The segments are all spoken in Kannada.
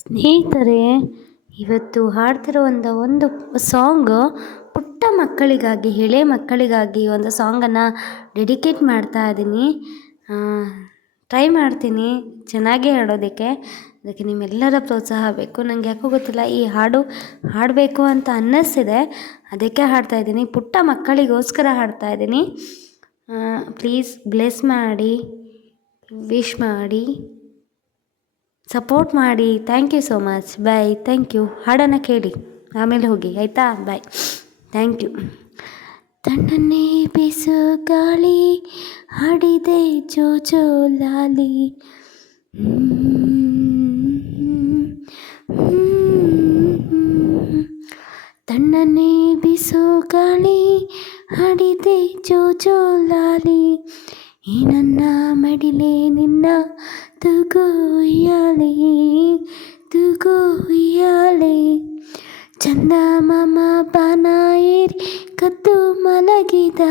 ಸ್ನೇಹಿತರೆ, ಇವತ್ತು ಹಾಡ್ತಿರೋ ಒಂದು ಸಾಂಗು ಪುಟ್ಟ ಮಕ್ಕಳಿಗಾಗಿ, ಎಳೆ ಮಕ್ಕಳಿಗಾಗಿ ಒಂದು ಸಾಂಗನ್ನು ಡೆಡಿಕೇಟ್ ಮಾಡ್ತಾ ಇದ್ದೀನಿ. ಟ್ರೈ ಮಾಡ್ತೀನಿ ಚೆನ್ನಾಗೇ ಹಾಡೋದಕ್ಕೆ. ಅದಕ್ಕೆ ನಿಮ್ಮೆಲ್ಲರ ಪ್ರೋತ್ಸಾಹ ಬೇಕು. ನನಗೆ ಯಾಕೋ ಗೊತ್ತಿಲ್ಲ, ಈ ಹಾಡು ಹಾಡಬೇಕು ಅಂತ ಅನ್ನಿಸ್ತಿದೆ, ಅದಕ್ಕೆ ಹಾಡ್ತಾಯಿದ್ದೀನಿ. ಪುಟ್ಟ ಮಕ್ಕಳಿಗೋಸ್ಕರ ಹಾಡ್ತಾಯಿದ್ದೀನಿ. ಪ್ಲೀಸ್ ಬ್ಲೆಸ್ ಮಾಡಿ, ವಿಶ್ ಮಾಡಿ, ಸಪೋರ್ಟ್ ಮಾಡಿ. Thank you so much. Bye. Thank you. ಹಾಡನ್ನು ಕೇಳಿ ಆಮೇಲೆ ಹೋಗಿ, ಆಯಿತಾ? ಬಾಯ್. Thank you. ತಣ್ಣನೆ ಬೀಸು ಗಾಳಿ ಹಾಡಿದೆ ಜೋ ಲಾಲಿ, ತಣ್ಣನೆ ಬೀಸು ಗಾಳಿ ಹಾಡಿದೆ ಜೋ ಲಾಲಿ, ಈ ನನ್ನ ಮಡಿಲೆ ನಿನ್ನ ತೂಗು ಉಯ್ಯಾಲೆ, ಚಂದ ಮಾಮ ಬಾನ ಏರಿ ಕದ್ದು ಮಲಗಿದ,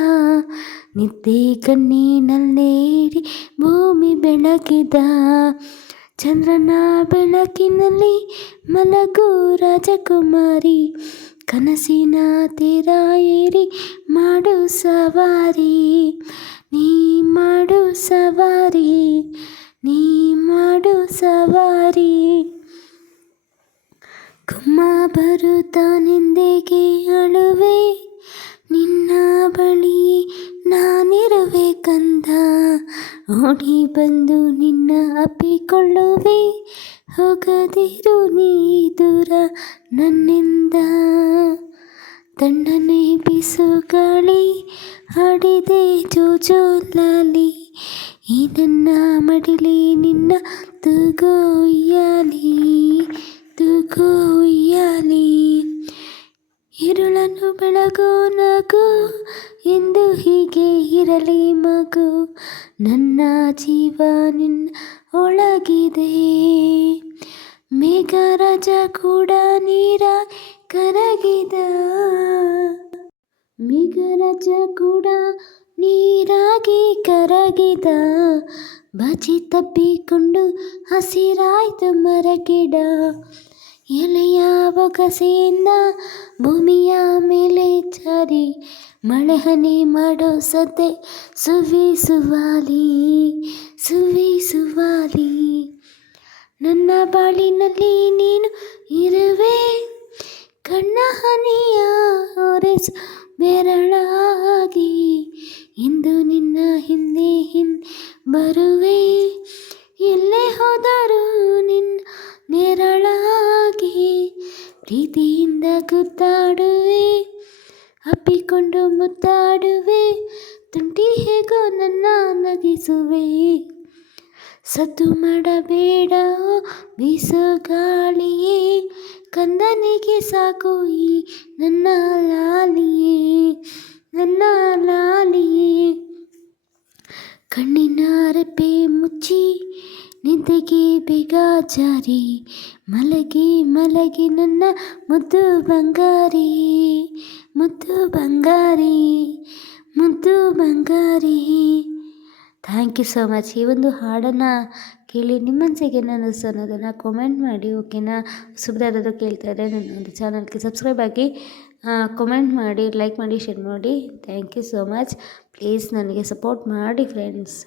ನಿದ್ದೆ ಕಣ್ಣಿನಲ್ಲೇರಿ ಭೂಮಿ ಬೆಳಗಿದ, ಚಂದ್ರನ ಬೆಳಕಿನಲ್ಲಿ ಮಲಗು ರಾಜಕುಮಾರಿ, ಕನಸಿನ ತೀರ ಏರಿ ಮಾಡು ಸವಾರಿ, ನೀ ಮಾಡು ಸವಾರಿ, ನೀ ಮಾಡು ಸವಾರಿ. ಗುಮ್ಮ ಬರುತ್ತಾ ನಿಂದೆಗೆ ಅಳುವೆ, ನಿನ್ನ ಬಳಿ ನಾನಿರುವೆ ಕಂದ, ಓಡಿ ಬಂದು ನಿನ್ನ ಅಪ್ಪಿಕೊಳ್ಳುವೆ, ಹೋಗದಿರು ನೀ ದೂರ ನನ್ನಿಂದ. ತಣ್ಣನೆ ಬೀಸು ಗಾಳಿ ಹಾಡಿದೆ ಜೋ ಲಾಲಿ, ಈ ನನ್ನ ಮಡಿಲಿ ನಿನ್ನ ತೂಗು ಉಯ್ಯಾಲಿ, ഇരുಳನ್ನು ಬೆಳಗು ನಗು ಎಂದು ಹೀಗೆ ಇರಲಿ ಮಗು, ನನ್ನ ಜೀವ ನಿನ್ನ ಒಳಗಿದೆ, ಮೇಘರಾಜ ಕೂಡ ನೀರ ಕರಗಿದ, ಮೇಘರಾಜ ಕೂಡ ನೀರಾಗಿ ಕರಗಿದ, ಬಾಚಿ ತಪ್ಪಿಕೊಂಡು ಹಸಿರಾಯ್ತು ಮರಗಿಡ, ಎಲೆಯ ಬೊಗಸೆಯಿಂದ ಭೂಮಿಯ ಮೇಲೆ ಚಾರಿ, ಮಳೆ ಹನಿ ಮಾಡೋ ಸದ್ದೆ ಸುವಿ ಸುವಾಲಿ, ನನ್ನ ಬಾಳಿನಲ್ಲಿ ನೀನು ಇರುವೆ, ಕಣ್ಣ ಹನಿಯ ಒರೆಸು ಬೆರಳಾಗಿ, ಇಂದು ನಿನ್ನ ಹಿಂದೆ ಬರುವೆ, ಎಲ್ಲೇ ಹೋದರೂ ನಿನ್ನ ನೆರಳಾಗಿ, ಪ್ರೀತಿಯಿಂದ ಗುದ್ದಾಡುವೆ, ಅಪ್ಪಿಕೊಂಡು ಮುದ್ದಾಡುವೆ, ತುಂಟಿ ಹೇಗೋ ನನ್ನ ನಗಿಸುವೆ, ಸದ್ದು ಮಾಡಬೇಡ ಬೀಸು ಗಾಳಿಯೇ, ಕಂದನಿಗೆ ಸಾಕು ಈ ನನ್ನ ಲಾಲಿಯೇ, ಕಣ್ಣಿನ ರೆಪ್ಪೆ ಮುಚ್ಚಿ ನಿದ್ದೆಗೆ ಬೇಗ ಜಾರಿ, ಮಲಗಿ ನನ್ನ ಮುದ್ದು ಬಂಗಾರಿ. Thank you so much. ಈ ಒಂದು ಹಾಡನ್ನು ಕೇಳಿ ನಿಮ್ಮ ಮನಸ್ಸಿಗೆ ಏನು ಅನ್ನಿಸ್ತು ಅನ್ನೋದನ್ನು ಕಾಮೆಂಟ್ ಮಾಡಿ, ಓಕೆನಾ? ಸುಬ್ದಾರರು ಕೇಳ್ತಾ ಇದ್ದರೆ ನನ್ನ ಒಂದು ಚಾನಲ್ಗೆ ಸಬ್ಸ್ಕ್ರೈಬ್ ಆಗಿ, ಕಾಮೆಂಟ್ ಮಾಡಿ, ಲೈಕ್ ಮಾಡಿ, ಶೇರ್ ಮಾಡಿ. Thank you so much. Please ನನಗೆ ಸಪೋರ್ಟ್ ಮಾಡಿ friends.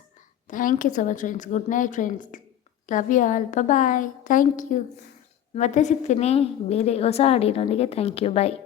Thank you so much friends. Good night friends. Love you all. Bye. Thank you. ಮತ್ತೆ ಸಿಗ್ತೀನಿ ಬೇರೆ ಹೊಸ ಹಾಡಿನೊಂದಿಗೆ. Thank you. ಬಾಯ್.